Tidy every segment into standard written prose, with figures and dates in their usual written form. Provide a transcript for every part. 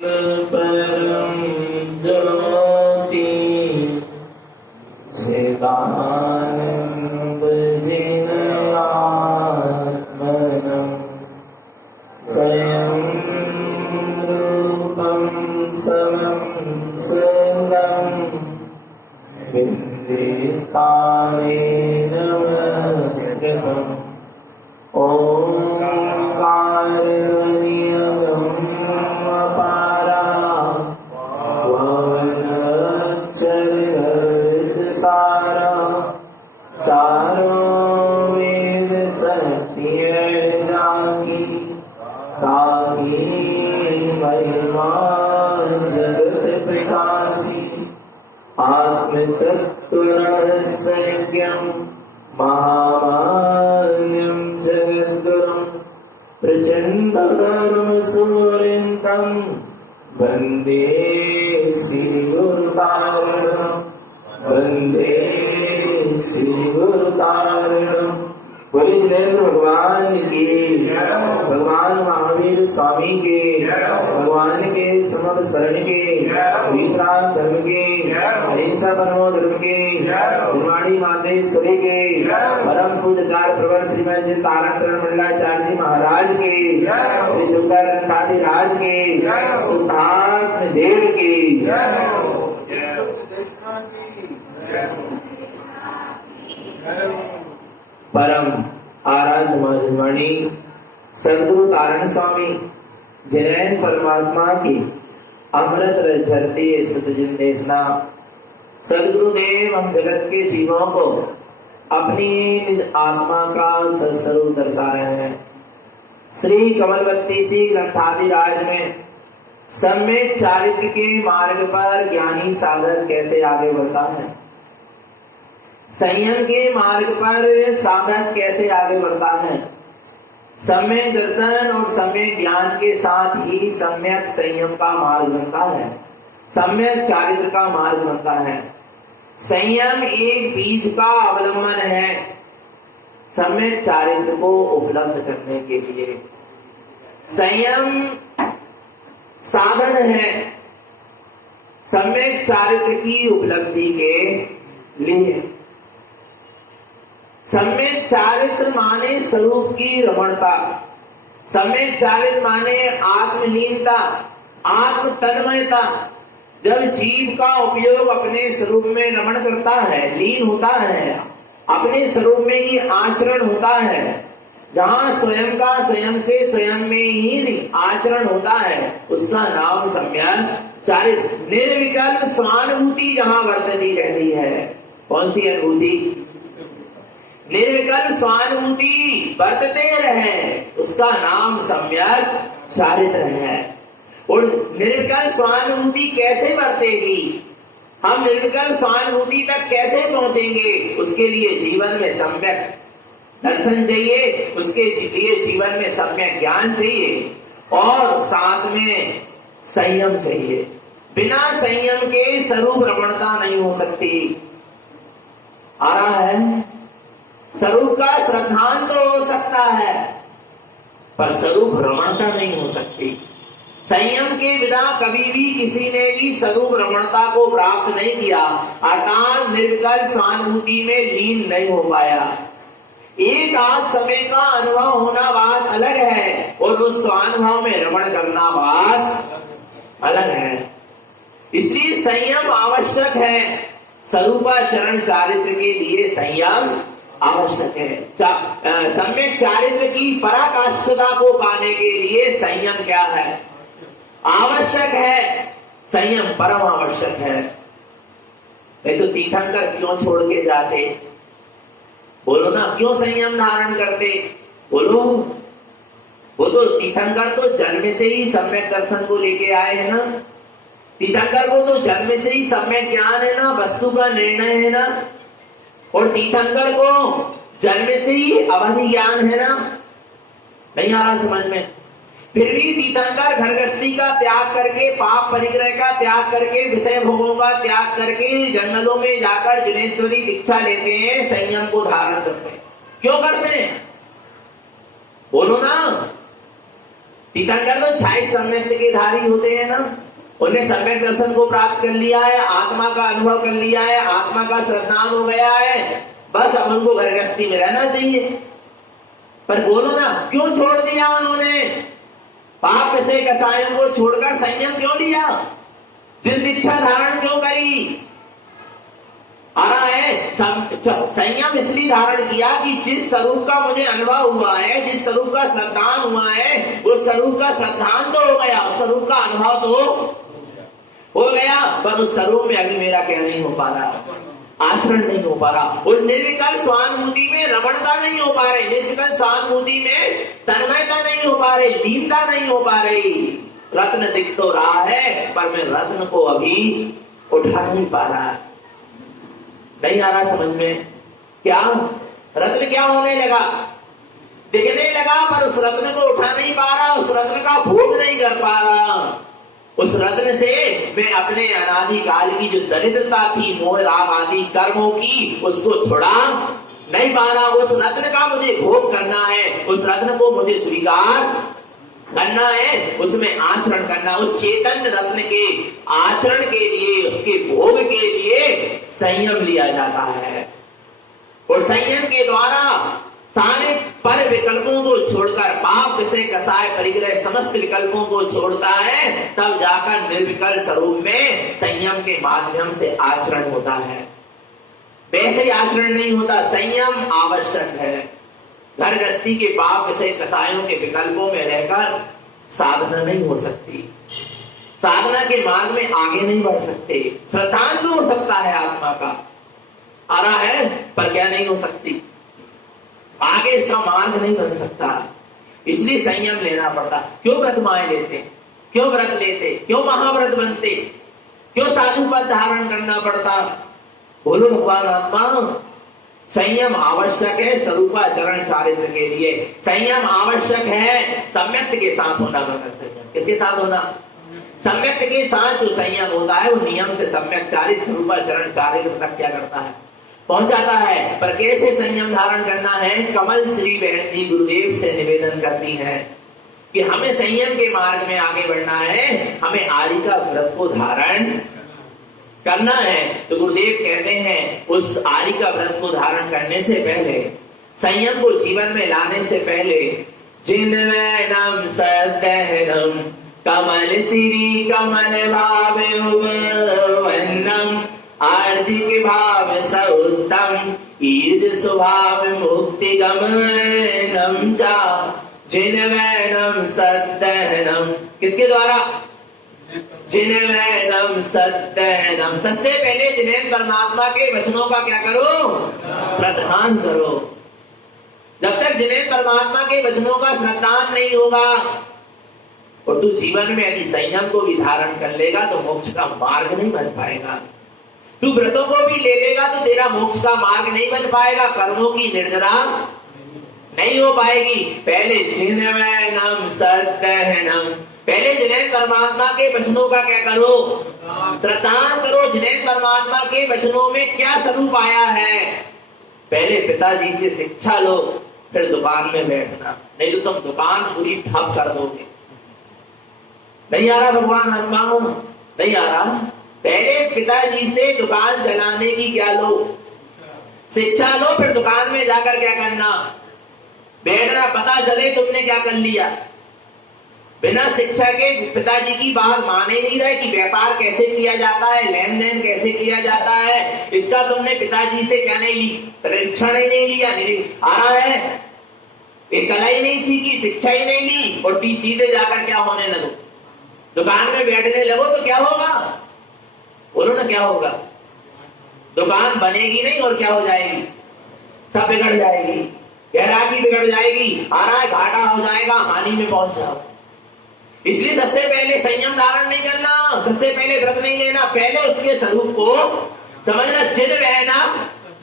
परम ज्योति चिदानंद जिनयात्मनं स्वयं रूपं समं सदं बिंदिस्थाने नमस्कृतम् आत्मतत्त्वरहस्यज्ञं महामान्यं जगद्गुरुं प्रचण्डधर्मसूर्यन्तं वन्दे श्रीगुरुतारणं वन्दे श्रीगुरुतारणं। बोलिए जिनेन्द्र भगवान की, भगवान महावीर स्वामी के, भगवान के समस्त शरण के, वीतराग धर्म के, अहिंसा परमो धर्म के, निर्वाणी मातेश्वरी के, परम पूज्यचार्य प्रवर श्रीमद जी तारण मंडलाचार्य जी महाराज के, श्री जुगल राज के, सुधात्म देव के। परम आराध्य महाजनवाणी सदगुरु तारण स्वामी जैन परमात्मा की अमृत झरती सतजिन देशना सदगुरुदेव हम जगत के जीवों को अपनी निज आत्मा का सत्स्वरूप दर्शा रहे हैं। श्री कमलवती सी ग्रंथादिराज में सम्यक चारित्र के मार्ग पर ज्ञानी साधक कैसे आगे बढ़ता है, संयम के मार्ग पर साधक कैसे आगे बढ़ता है, सम्यक दर्शन और सम्यक ज्ञान के साथ ही सम्यक संयम का मार्ग बनता है, सम्यक चारित्र का मार्ग बनता है। संयम एक बीज का अवलंबन है सम्यक चारित्र को उपलब्ध करने के लिए। संयम साधन है सम्यक चारित्र की उपलब्धि के लिए। सम्यक चारित्र माने स्वरूप की रमणता, सम्यक चारित्र माने आत्मलीनता, आत्म तन्मयता। जब जीव का उपयोग अपने स्वरूप में रमण करता है, लीन होता है, अपने स्वरूप में ही आचरण होता है, जहां स्वयं का स्वयं से स्वयं में ही आचरण होता है, उसका नाम सम्यक चारित्र। निर्विकल्प स्वानुभूति जहां वर्तती रहती है, कौन सी अनुभूति? निर्विकल्प स्वानुभूति बरतते रहे, उसका नाम सम्यक चारित्र है। और निर्विकल्प स्वानुभूति कैसे बरतेगी, हम निर्विकल्प स्वानुभूति तक कैसे पहुंचेंगे? उसके लिए जीवन में सम्यक दर्शन चाहिए, उसके लिए जीवन में सम्यक ज्ञान चाहिए और साथ में संयम चाहिए। बिना संयम के स्वरूप रमणता नहीं हो सकती। आ रहा है? स्वरूप का श्रद्धांत तो हो सकता है, पर स्वरूप रमणता नहीं हो सकती। संयम के बिना कभी भी किसी ने भी स्वरूप रमणता को प्राप्त नहीं किया, अर्थात निर्विकल्प स्वानुभूति में लीन नहीं हो पाया। एक आध समय का अनुभव होना बात अलग है और उस स्वानुभव में रमण करना बात अलग है। इसलिए संयम आवश्यक है। स्वरूपाचरण चारित्र के लिए संयम आवश्यक है। सम्यक चारित्र की पराकाष्ठता को पाने के लिए संयम क्या है? आवश्यक है। संयम परम आवश्यक है। तो तीर्थंकर क्यों छोड़ के जाते? बोलो ना, क्यों संयम धारण करते? बोलो। वो तो तीर्थंकर तो जन्म से ही सम्यक दर्शन को लेके आए हैं ना। तीर्थंकर को तो जन्म से ही सम्यक ज्ञान है ना, वस्तु का निर्णय है ना। और तीर्थंकर को जन्म से ही अवधि ज्ञान है ना। नहीं आ रहा समझ में? फिर भी तीर्थंकर घर गृहस्थी का त्याग करके, पाप परिग्रह का त्याग करके, विषय भोगों का त्याग करके जंगलों में जाकर जिनेश्वरी दीक्षा लेते हैं, संयम को धारण करते हैं। क्यों करते हैं? बोलो ना। तीर्थंकर तो छाई सम्यक के धारी होते हैं ना, उन्हें सम्यक दर्शन को प्राप्त कर लिया है, आत्मा का अनुभव कर लिया है, आत्मा का श्रद्धान हो गया है, बस अब उनको घर गृहस्थी में रहना चाहिए। पर बोलो ना, क्यों छोड़ दिया उन्होंने? पाप से कसायों को छोड़कर संयम क्यों लिया? जिन दीक्षा धारण क्यों करी? आ रहा है संयम इसलिए धारण किया कि जिस स्वरूप का मुझे अनुभव हुआ है, जिस स्वरूप का श्रद्धान हुआ है, उस स्वरूप का श्रद्धान तो हो गया, उस स्वरूप का अनुभव तो हो गया, पर उस स्वरूप में अभी मेरा क्या नहीं हो पा रहा, आचरण नहीं हो पा रहा। और निर्विकल्प स्वानुभूति में रमणता नहीं हो पा रही, निर्विकल्प स्वानुभूति में तन्मयता नहीं हो पा रही, दीनता नहीं हो पा रही। रत्न दिख तो रहा है पर मैं रत्न को अभी उठा नहीं पा रहा, नहीं आ रहा समझ में। क्या रत्न क्या होने लगा? दिखने लगा, पर उस रत्न को उठा नहीं पा रहा, उस रत्न का भोग नहीं कर पा रहा। उस रत्न से मैं अपने अनादि काल की जो दरिद्रता थी, मोह राग आदि कर्मों की, उसको छुड़ा नहीं पा रहा। उस रत्न का मुझे भोग करना है, उस रत्न को मुझे स्वीकार करना है, उसमें आचरण करना। उस चेतन रत्न के आचरण के लिए, उसके भोग के लिए संयम लिया जाता है। और संयम के द्वारा सारे पर विकल्पों को छोड़कर, पाप से कसाय परिग्रह समस्त विकल्पों को छोड़ता है, तब जाकर निर्विकल्प स्वरूप में संयम के माध्यम से आचरण होता है। वैसे ही आचरण नहीं होता, संयम आवश्यक है। घर गृहस्थी के पाप से कसायों के विकल्पों में रहकर साधना नहीं हो सकती, साधना के मार्ग में आगे नहीं बढ़ सकते। श्रद्धान तो हो सकता है आत्मा का, आ रहा है, पर क्या नहीं हो सकती, आगे इसका मार्ग नहीं बन सकता। इसलिए संयम लेना पड़ता। क्यों व्रत माए लेते, क्यों व्रत लेते, क्यों महाव्रत बनते, क्यों साधु पद धारण करना पड़ता? बोलो भगवान आत्मा, संयम आवश्यक है स्वरूपाचरण चारित्र के लिए। संयम आवश्यक है सम्यक्त के साथ होना। संयम किसके साथ होना? सम्यक्त के साथ जो संयम होता है वो नियम से सम्यक चारित्र स्वरूपाचरण चारित्र तक क्या करता है, पहुंचाता है। पर कैसे संयम धारण करना है? कमल श्री बहन जी गुरुदेव से निवेदन करती है कि हमें संयम के मार्ग में आगे बढ़ना है, हमें आदि का व्रत को धारण करना है। तो गुरुदेव कहते हैं उस आदि का व्रत को धारण करने से पहले, संयम को जीवन में लाने से पहले, जिनवैनम सदहनम कमल श्री कमल भाव वन्नम आर्जिक भाव सउत्तम ईर्ज स्वभाव मुक्ति गमनम चा जिनवैनम सदहनम। किसके द्वारा? जिनवैनम सदहनम। सबसे पहले जिनेन परमात्मा के वचनों का क्या करो? श्रद्धान करो। जब तक जिनेन परमात्मा के वचनों का श्रद्धान नहीं होगा और तू जीवन में यदि संयम को भी धारण कर लेगा तो मोक्ष का मार्ग नहीं बन पाएगा। तू व्रतों को भी ले लेगा तो तेरा मोक्ष का मार्ग नहीं बन पाएगा, कर्मों की निर्जरा नहीं हो पाएगी। पहले जिनवैनम सदहनम, पहले जिनेन परमात्मा के वचनों का क्या करो? श्रद्धान करो। जिनेन परमात्मा के वचनों में क्या स्वरूप आया है? पहले पिताजी से शिक्षा लो, फिर दुकान में बैठना, नहीं तो तुम दुकान पूरी ठप कर दोगे। नहीं आ रहा भगवान आत्मा? नहीं आ रहा। पहले पिताजी से दुकान चलाने की क्या लो? शिक्षा लो, फिर दुकान में जाकर क्या करना? बैठना। पता चले तुमने क्या कर लिया। बिना शिक्षा के पिताजी की बात माने नहीं रहे कि व्यापार कैसे किया जाता है, लेन देन कैसे किया जाता है, इसका तुमने पिताजी से क्या नहीं ली? परीक्षण ही नहीं लिया। आ रहा है, एक कला ही नहीं सीखी, शिक्षा ही नहीं ली, और सीधे जाकर क्या होने लगो? दुकान में बैठने लगो तो क्या होगा? बोलो ना, क्या होगा? दुकान बनेगी नहीं और क्या हो जाएगी? सब बिगड़ जाएगी, गैराकी बिगड़ जाएगी, आ रहा है, घाटा हो जाएगा, हानि में पहुंच जाओ। इसलिए सबसे पहले संयम धारण नहीं करना, सबसे पहले व्रत नहीं लेना, पहले उसके स्वरूप को समझना। जिन रहना,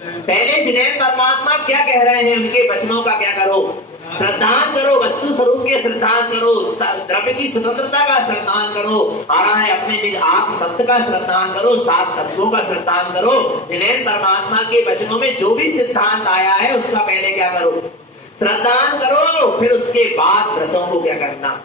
पहले जिन्हें परमात्मा क्या कह रहे हैं उनके वचनों का क्या करो? श्रद्धान करो। वस्तु स्वरूप के श्रद्धान करो, द्रव्य की स्वतंत्रता का श्रद्धान करो, आ रहा है अपने निज आत्म तत्व का श्रद्धान करो, सात तत्वों का श्रद्धान करो। जिन्हें परमात्मा के वचनों में जो भी सिद्धांत आया है उसका पहले क्या करो? श्रद्धान करो। फिर उसके बाद व्रतों को क्या करना?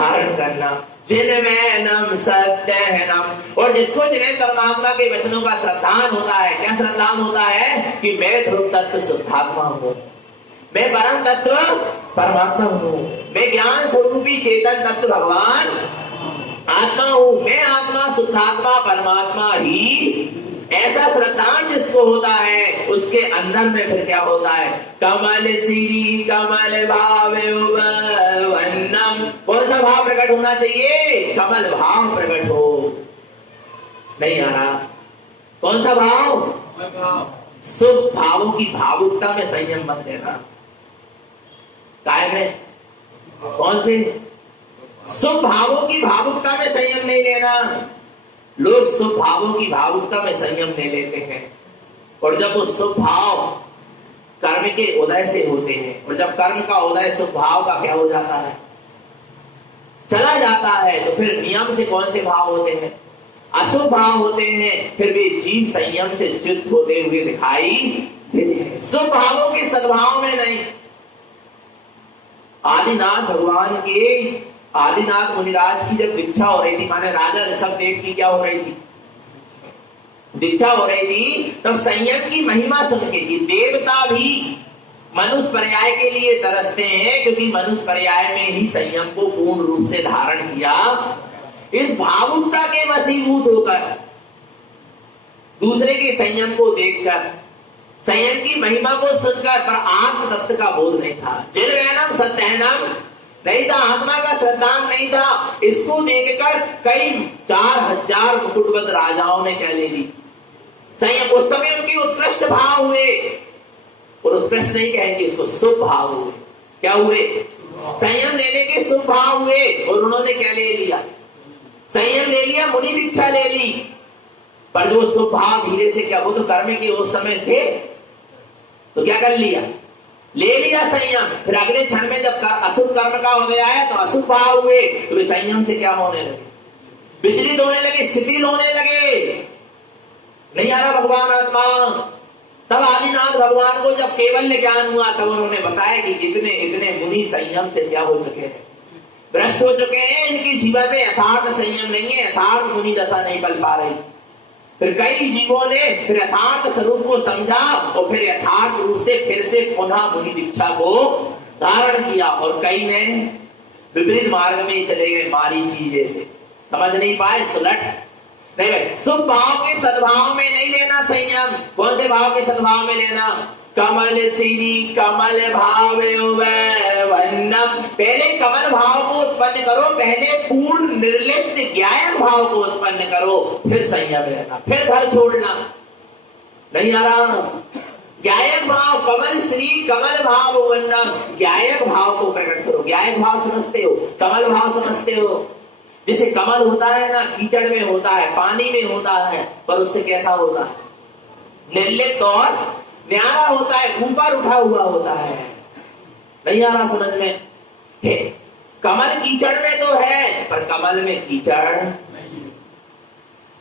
धारण करना। जिनमें सत्य है नम, और जिसको जिन्हें परमात्मा के वचनों का श्रद्धान होता है। क्या श्रद्धान होता है? कि मैं ध्रुव तत्व शुद्धात्मा हूँ, मैं परम तत्व परमात्मा हूँ, मैं ज्ञान स्वरूपी चेतन तत्व भगवान आत्मा हूँ, मैं आत्मा शुद्धात्मा परमात्मा ही। ऐसा श्रद्धान जिसको होता है, उसके अंदर में फिर क्या होता है? कमल सिरी कमल भाव वन्नम। कौन सा भाव प्रकट होना चाहिए? कमल भाव प्रकट हो। नहीं आ रहा? कौन सा भाव? शुभ भावों की भावुकता में संयम मत देना। काय में? कौन से? शुभ भावों की भावुकता में संयम नहीं लेना। लोग शुभ भावों की भावुकता में संयम ले लेते हैं, और जब वो शुभ भाव कर्म के उदय से होते हैं, और जब कर्म का उदय शुभ भाव का क्या हो जाता है? चला जाता है, तो फिर नियम से कौन से भाव होते हैं? अशुभ भाव होते हैं। फिर वे जीव संयम से च्युत होते हुए दिखाई देते हैं, शुभ भावों के सद्भाव में नहीं। आदिनाथ भगवान के, आदिनाथ मुनिराज की जब दीक्षा हो रही थी, माने राजा ऋषभदेव की क्या हो रही थी? दीक्षा हो रही थी, तब संयम की महिमा सुन के, कि देवता भी मनुष्य पर्याय के लिए तरसते हैं, क्योंकि मनुष्य पर्याय में ही संयम को पूर्ण रूप से धारण किया। इस भावुकता के वशीभूत होकर, दूसरे के संयम को देखकर, संयम की महिमा को सुनकर, पर आत्म तत्व का बोध नहीं था। जिनमें सत्यहनम नहीं था, आत्मा का श्रद्धान नहीं था। इसको देखकर कई 4000 मुकुटबद्ध राजाओं ने क्या ले ली? संयम। उस समय उनके उत्कृष्ट भाव हुए, और उत्कृष्ट नहीं कहेंगे इसको, शुभ भाव हुए। क्या हुए? संयम लेने के शुभ भाव हुए, और उन्होंने क्या ले लिया? संयम ले लिया, मुनि दीक्षा ले ली। पर जो शुभ भाव धीरे से क्या, वो तो कर्म के उस समय थे, तो क्या कर लिया? ले लिया संयम। फिर अगले क्षण में जब अशुभ कर्म का उदय आया, तो अशुभ भाव हुए, तो वे संयम से क्या होने लगे? विचलित होने लगे, शिथिल होने लगे। नहीं आ रहा भगवान आत्मा? तब आदिनाथ भगवान को जब केवल ज्ञान हुआ, तब उन्होंने बताया कि इतने इतने मुनि संयम से क्या हो चुके हैं? भ्रष्ट हो चुके हैं। इनके जीवन में यथार्थ संयम नहीं है, यथार्थ मुनि दशा नहीं बन पा रही। फिर कई जीवों ने फिर यथार्थ स्वरूप को समझा, और फिर यथार्थ रूप से फिर से पुनः मुनि दीक्षा को धारण किया, और कई ने विपरीत मार्ग में चले गए, मारीची जैसे, समझ नहीं पाए, सुलट नहीं गए। शुभ भाव के सद्भाव में नहीं लेना संयम। कौन से भाव के सद्भाव में लेना? कमल सिरी कमल भाव वन्नम। पहले कमल भाव को उत्पन्न करो, पहले पूर्ण निर्लिप्त ज्ञान भाव को उत्पन्न करो, फिर संयम रहना, फिर घर छोड़ना। नहीं आ रहा? ज्ञायक भाव, कमल श्री कमल भाव वन्नम। ज्ञायक भाव को प्रकट करो। ज्ञायक भाव समझते हो? कमल भाव समझते हो? जैसे कमल होता है ना, कीचड़ में होता है, पानी में होता है, पर उससे कैसा होता है? निर्लिप्त और न्यारा होता है, ऊपर उठा हुआ होता है। नहीं आ रहा समझ में? है। कमल कीचड़ में तो है, पर कमल में कीचड़ नहीं।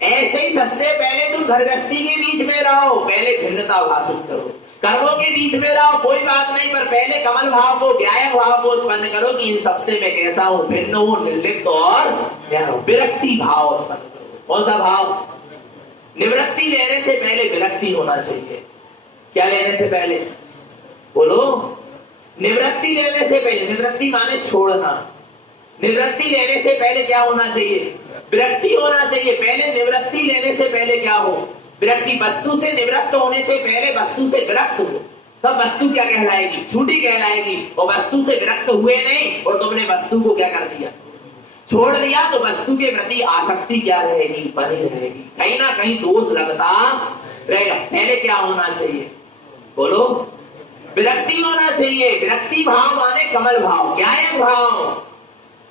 ऐसे ही सबसे पहले तुम घर गृहस्थी के बीच में रहो, पहले भिन्नता भाषित करो। कर्मों के बीच में रहो, कोई बात नहीं, पर पहले कमल भाव को, ज्ञायक भाव को उत्पन्न करो कि इन सबसे मैं कैसा हूं, भिन्न हूं, निर्लिप्त और विरक्ति भाव उत्पन्न करो। कौन सा भाव? निवृत्ति लेने से पहले विरक्ति होना चाहिए। क्या लेने से पहले? बोलो। निवृत्ति लेने से पहले, निवृत्ति माने छोड़ना। निवृत्ति लेने से पहले क्या होना चाहिए? विरक्ति होना चाहिए। पहले निवृत्ति लेने से पहले क्या हो? विरक्ति। वस्तु से निवृत्त होने से पहले वस्तु से विरक्त हो, तब वस्तु क्या कहलाएगी? छूटी कहलाएगी। और वस्तु से विरक्त हुए नहीं, और तुमने वस्तु को क्या कर दिया? छोड़ दिया, तो वस्तु के प्रति आसक्ति क्या रहेगी? बनी रहेगी। कहीं ना कहीं दोष लगता रहेगा। पहले क्या होना चाहिए? बोलो। विरक्ति होना चाहिए। विरक्ति भाव माने कमल भाव, ज्ञायक भाव।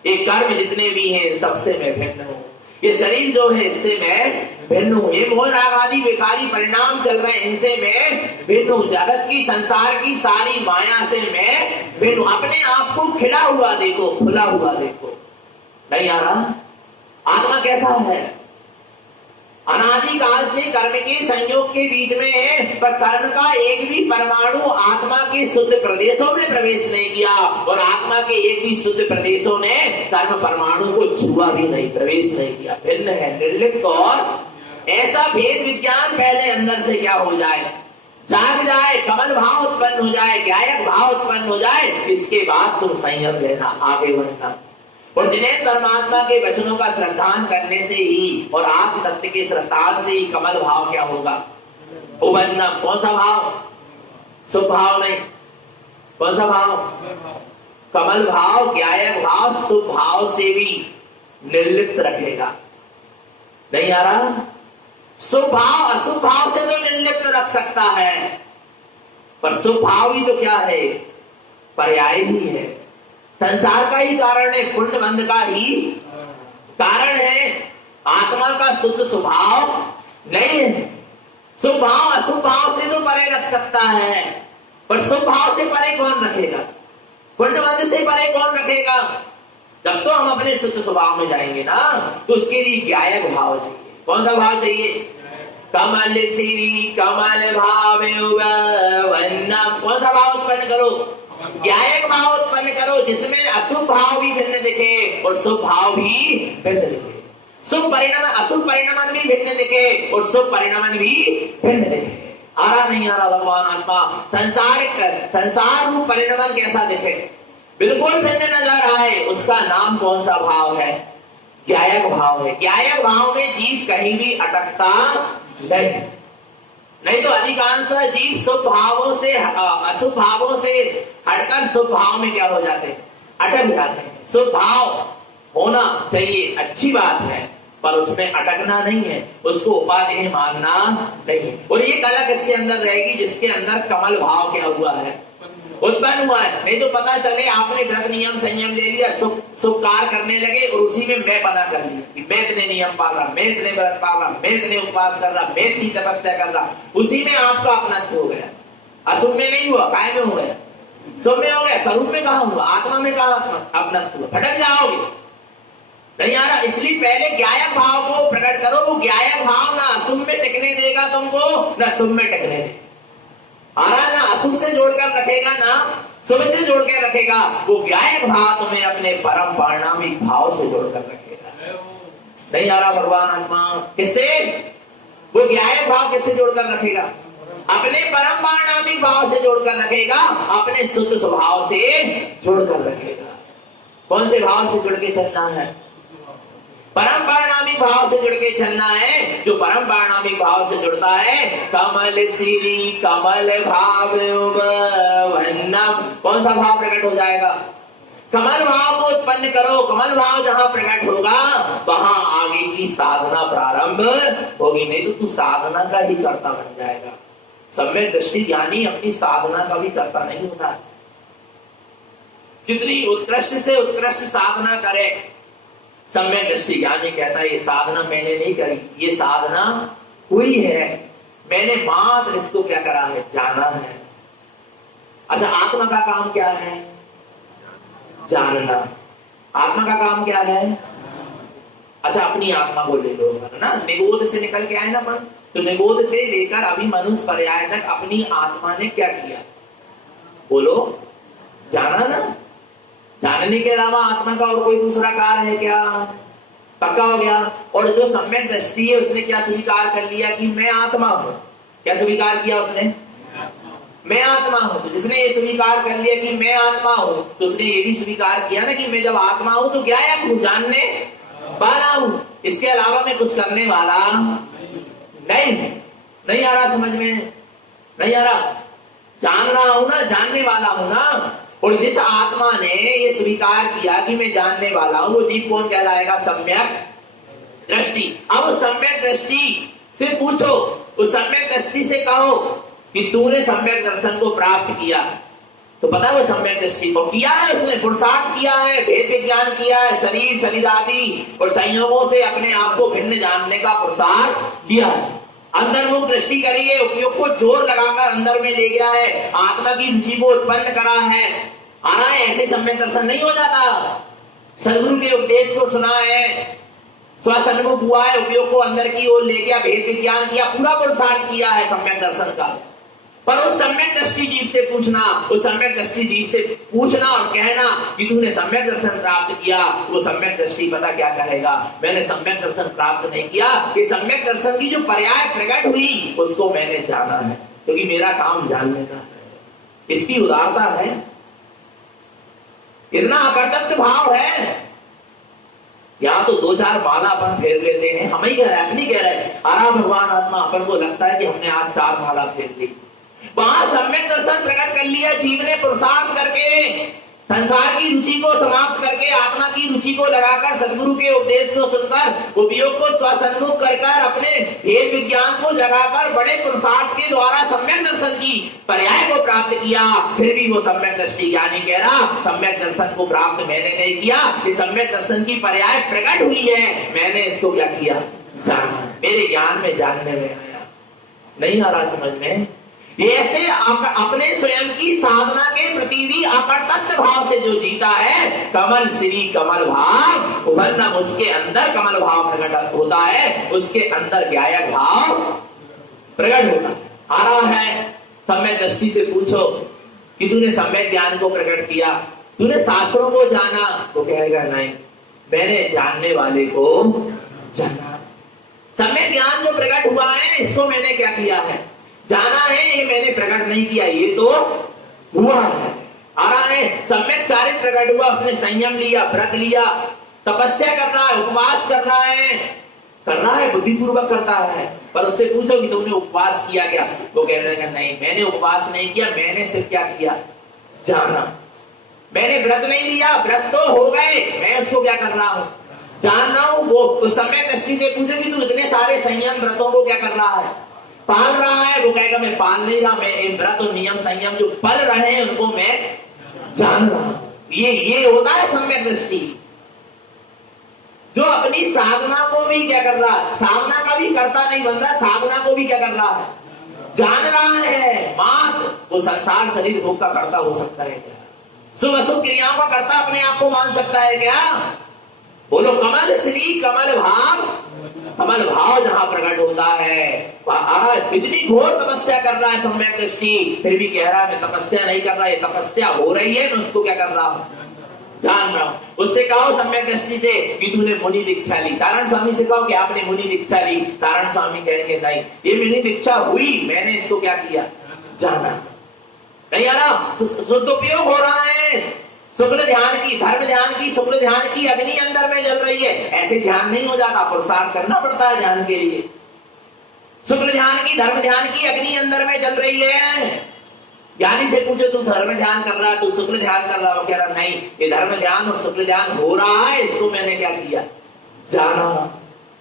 ये कर्म जितने भी हैं सबसे मैं भिन्न हूं, ये शरीर जो है इससे मैं भिन्न हूं, ये मोह राग आदि विकारी परिणाम चल रहे हैं इनसे मैं भिन्न हूं, जगत की संसार की सारी माया से मैं भिन्न हूं। अपने आप को खिला हुआ देखो, खुला हुआ देखो। नहीं आ रहा? आत्मा कैसा है? अनादिकाल से कर्म के संयोग के बीच में है, पर कर्म का एक भी परमाणु आत्मा के शुद्ध प्रदेशों में प्रवेश नहीं किया और आत्मा के एक भी शुद्ध प्रदेशों ने कर्म परमाणु को छुआ भी नहीं, प्रवेश नहीं किया। भिन्न है, निर्लिप्त। और ऐसा भेद विज्ञान पहले अंदर से क्या हो जाए, जाग जाए, कमल भाव उत्पन्न हो जाए, ज्ञायक भाव उत्पन्न हो जाए, इसके बाद तुम संयम लेना, आगे बढ़ना। और जिन्हें परमात्मा के वचनों का श्रद्धान करने से ही और आत्म तत्व के श्रद्धान से ही कमल भाव क्या होगा, उबन्ना। कौन सा भाव? शुभ भाव नहीं, कौन सा भाव? कमल भाव, ज्ञायक भाव, शुभ भाव से भी निर्लिप्त रखेगा। नहीं आ रहा? शुभ भाव अशुभ भाव से तो निर्लिप्त रख सकता है, पर शुभ भाव ही तो क्या है, पर्याय ही है, संसार का ही कारण है, पुण्य बंध का ही कारण है। आत्मा का शुद्ध स्वभाव नहीं है। शुभ भाव अशुभ भाव से तो परे रख सकता है, पर शुभ भाव से परे कौन रखेगा, पुण्य बंध से परे कौन रखेगा? जब तो हम अपने शुद्ध स्वभाव में जाएंगे ना, तो उसके लिए ज्ञायक भाव चाहिए। कौन सा भाव चाहिए? कमल श्री कमल भाव वन्ना। कौन सा भाव उत्पन्न करो? ज्ञायक भाव उत्पन्न करो, जिसमें अशुभ भाव भी भिन्न दिखे और शुभ भाव भी भिन्न दिखे, शुभ परिणाम अशुभ परिणाम भी भिन्न दिखे और शुभ परिणाम भी भिन्न दिखे। आ रहा नहीं आ रहा भगवान आत्मा? संसार रूप परिणाम कैसा दिखे, बिल्कुल भिन्न नजर रहा है, उसका नाम कौन सा भाव है? ज्ञायक भाव है। ज्ञायक भाव में जीव कहीं भी अटकता नहीं तो अधिकांश जीव शुभ भावों से अशुभ भावों से हटकर शुभ भाव में क्या हो जाते हैं, अटक जाते हैं। शुभ भाव होना चाहिए, अच्छी बात है, पर उसमें अटकना नहीं है, उसको उपादेय मानना नहीं है। और ये कला किसके अंदर रहेगी? जिसके अंदर कमल भाव क्या हुआ है, उत्पन्न हुआ है। नहीं तो पता चले आपने व्रत नियम संयम ले लिया, शुभ कार्य करने लगे और उसी में मैं बना कर लिया कि मैं इतने नियम पाल रहा, मैं इतने व्रत पाल रहा, मैं इतने उपवास कर रहा, मैं इतनी तपस्या कर रहा, उसी में आपका अपनत्व हो गया। अशुभ में नहीं हुआ, काय में हो गया? शुभ में हो गया। स्वरूप में कहा हुआ, आत्मा में कहा अपनत्व? भटक जाओगे, नहीं आ रहा। इसलिए पहले ज्ञायक भाव को प्रकट करो। वो ज्ञायक भाव ना अशुभ में टिकने देगा तुमको, ना शुभ में टिकने देगा। ना अशुभ से जोड़कर रखेगा, ना शुभ से जोड़कर रखेगा। वो ज्ञायक भाव तुम्हें अपने परम परिणामिक भाव से जोड़कर रखेगा। नहीं आ रहा भगवान आत्मा? किससे? वो ज्ञायक भाव किससे जोड़कर रखेगा? अपने परम परिणामिक भाव से जोड़कर रखेगा, अपने शुद्ध स्वभाव से जोड़कर रखेगा। कौन से भाव से जुड़ के चलना है? परम परिणामिक भाव से जुड़ के चलना है। जो परम परिणामिक भाव से जुड़ता है, कमल श्री कमल भाव वन्नम। कौन सा भाव प्रकट हो जाएगा? कमल भाव को उत्पन्न करो। कमल भाव जहां प्रकट होगा वहां आगे की साधना प्रारंभ होगी। नहीं तो तू साधना का ही कर्ता बन जाएगा। सम्यक दृष्टि ज्ञानी अपनी साधना का भी कर्ता नहीं होता। जितनी उत्कृष्ट से उत्कृष्ट साधना करे, सम्यक दृष्टि ज्ञानी कहता है ये साधना मैंने नहीं करी, ये साधना हुई है, मैंने मात्र इसको क्या करा है, जाना है। अच्छा, आत्मा का काम क्या है? जानना। आत्मा का काम क्या है? अच्छा, अपनी आत्मा को ले लो ना, निगोद से निकल के आए ना अपन, तो निगोद से लेकर अभी मनुष्य पर्याय तक अपनी आत्मा ने क्या किया? बोलो, जाना ना। जानने के अलावा आत्मा का और कोई दूसरा कार्य है क्या? पक्का हो गया। और जो सम्यक दृष्टि है उसने क्या स्वीकार कर लिया कि मैं आत्मा हूं। क्या स्वीकार किया उसने? मैं आत्मा हूं। तो जिसने ये स्वीकार कर लिया कि मैं आत्मा हूं, तो उसने ये भी स्वीकार किया ना कि मैं जब आत्मा हूं तो ज्ञायक हूं, जानने वाला हूं, इसके अलावा मैं कुछ करने वाला नहीं आ रहा समझ में? नहीं आ रहा। जान रहा हूं ना, जानने वाला हूं ना। और जिस आत्मा ने ये स्वीकार किया कि मैं जानने वाला हूं, वो जीव कौन कहलाएगा? सम्यक दृष्टि। अब उस सम्यक दृष्टि से पूछो, उस सम्यक दृष्टि से कहो कि तूने सम्यक दर्शन को प्राप्त किया, तो पता है वो सम्यक दृष्टि को किया है उसने, पुरुषार्थ किया है, भेद विज्ञान किया है, शरीर शरीर आदि और संयोगों से अपने आप को भिन्न जानने का पुरुषार्थ किया है। अंतर्मुख दृष्टि करी है, उपयोग को जोर लगाकर अंदर में ले गया है, आत्मा की रुचि को उत्पन्न करा है। आ रहा है, ऐसे सम्यक दर्शन नहीं हो जाता। सदगुरु के उपदेश को सुना है, स्वसन्मुख हुआ है, उपयोग को अंदर की ओर ले गया, भेद विज्ञान किया, पूरा पुरुषार्थ किया है सम्यक दर्शन का। पर उस सम्यक दृष्टि जीव से पूछना, उस सम्यक दृष्टि जीव से पूछना और कहना कि तूने सम्यक दर्शन प्राप्त किया, वो सम्यक दृष्टि पता क्या कहेगा, मैंने सम्यक दर्शन प्राप्त नहीं किया, कि सम्यक दर्शन की जो पर्याय प्रकट हुई उसको मैंने जाना है, क्योंकि मेरा काम जानने का है। इतनी उदारता है, इतना अप्रत्यक्ष भाव है। यहाँ तो दो चार माला अपन फेर लेते हैं, हम ही कह रहे हैं, अपनी कह रहे हैं, आरा भगवान आत्मा, अपन को लगता है कि हमने आज 4 माला फेर ली। वहां सम्यक दर्शन प्रकट कर लिया जीव ने, पुरुषार्थ करके संसार की रुचि को समाप्त करके आत्मा की रुचि को लगाकर सदगुरु के उपदेश को सुनकर उपयोग को स्वसन्मुख कर अपने भेद विज्ञान को लगाकर बड़े पुरुषार्थ के द्वारा सम्यक दर्शन की पर्याय को प्राप्त किया। फिर भी वो सम्यक दृष्टि ज्ञानी कह रहा सम्यक दर्शन को प्राप्त मैंने नहीं किया, ये सम्यक दर्शन की पर्याय प्रकट हुई है, मैंने इसको क्या किया, जाना, मेरे ज्ञान में जानने में आया। नहीं आ रहा समझ में? ये ऐसे अपने स्वयं की साधना के प्रति भी अप्रत्यक्ष भाव से जो जीता है, कमल श्री कमल भाव वरना उसके अंदर कमल भाव प्रकट होता है, उसके अंदर ज्ञायक भाव प्रकट होता है। आ रहा है सम्यक दृष्टि से पूछो कि तूने सम्यक ज्ञान को प्रकट किया, तूने शास्त्रों को जाना, तो कहेगा नहीं, मैंने जानने वाले को जाना। सम्यक ज्ञान जो प्रकट हुआ है इसको मैंने क्या किया है, जाना है, ये मैंने प्रकट नहीं किया, ये तो हुआ है। आ रहा है सम्यक चारित्र प्रकट हुआ, उसने संयम लिया, व्रत लिया, तपस्या कर रहा है, उपवास कर रहा है, बुद्धिपूर्वक करता है। पर उससे पूछो कि तुमने उपवास किया क्या, वो कहने लगा नहीं, मैंने उपवास नहीं किया, मैंने सिर्फ क्या किया, जाना। मैंने व्रत नहीं लिया, व्रत तो हो गए, मैं उसको क्या कर रहा हूं, जान रहा हूं। वो सम्यक दृष्टि से पूछो कि तू इतने सारे संयम व्रतों को क्या कर रहा है, पाल रहा है, वो कहेगा मैं पाल नहीं रहा, मैं व्रत और नियम संयम जो पल रहे हैं उनको मैं जान रहा हूं। ये होता है सम्यक दृष्टि, जो अपनी साधना को भी क्या कर रहा है, साधना का भी करता नहीं बन रहा, साधना को भी क्या कर रहा है, जान रहा है। मात्र वो संसार शरीर भोग का करता हो सकता है क्या, शुभ अशुभ क्रियाओं का करता अपने आप को मान सकता है क्या? बोलो कमल श्री कमल भाव, कमल भाव जहां प्रकट होता है, इतनी घोर तपस्या कर रहा है सम्यक दृष्टि, फिर भी कह रहा है मैं तपस्या नहीं कर रहा, ये तपस्या हो रही है, मैं उसको क्या कर रहा हूं, जान रहा हूं। उससे कहो सम्यक दृष्टि से कि तूने मुनि दीक्षा ली, तारण स्वामी से कहो कि आपने मुनि दीक्षा ली, तारण स्वामी कहेंगे नहीं, ये मुनि दीक्षा हुई, मैंने इसको क्या किया, जाना। नहीं आ रहा, शुद्धोपयोग हो रहा है, शुक्ल ध्यान की, धर्म ध्यान की, शुक्ल ध्यान की अग्नि अंदर में जल रही है। ऐसे ध्यान नहीं हो जाता, पुरुषार्थ करना पड़ता है ध्यान के लिए। शुक्ल ध्यान की, धर्म ध्यान की अग्नि अंदर में जल रही है। ज्ञानी से पूछो तू धर्म ध्यान कर रहा है, तू शुक्ल ध्यान कर रहा है, वो कह रहा नहीं, ये धर्म ध्यान और शुक्ल ध्यान हो रहा है, इसको मैंने क्या किया, जाना।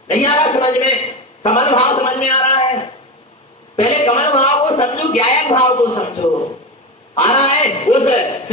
नहीं आ रहा समझ में? कमल भाव समझ में आ रहा है? पहले कमल भाव को समझो, ज्ञायक भाव को समझो। आ रहा है उस